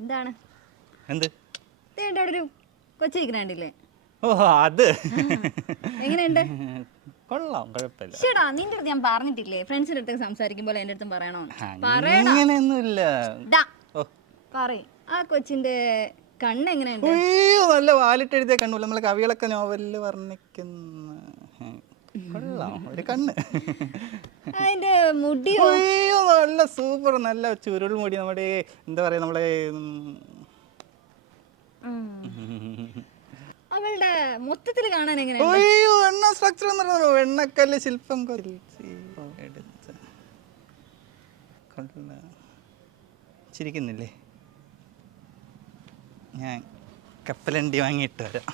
എന്താണ് എന്ത് അവിടെ ഒരു കൊച്ചിരിക്കണേ? ഓ അത് എങ്ങനെയുണ്ട്? കൊള്ളാം, കുഴപ്പമില്ല. ചേടാ നിന്റെ അടുത്ത് ഞാൻ പറഞ്ഞിട്ടില്ലേ ഫ്രണ്ട്സിന്റെ അടുത്ത് സംസാരിക്കുമ്പോൾ എന്റെ അടുത്തും പറയണോ? അങ്ങനെയൊന്നുമില്ല. ആ കൊച്ചിന്റെ കണ്ണ് എങ്ങനെയുണ്ട്? അയ്യോ, നല്ല വാലിട്ട് എഴുതിയ കണ്ണു, നമ്മളെ കവികളൊക്കെ നോവലില് വർണ്ണിക്കുന്ന കൊള്ളാം ഒരു കണ്ണ്. അതിന്റെ മുടിയോ? അയ്യോ നല്ല സൂപ്പർ, നല്ല ചുരുൾ മുടി. നമ്മുടെ എന്താ പറയാ, നമ്മളെ അവളുടെ മൊത്തത്തിൽ കാണാൻ എങ്ങനെ? അയ്യോ എണ്ണ സ്ട്രക്ചർ എന്ന് പറഞ്ഞോ, എണ്ണക്കല്ല് ശില്പം ചിരിക്കുന്നില്ലേ? ഞാൻ കപ്പലണ്ടി വാങ്ങിയിട്ട് വരാം.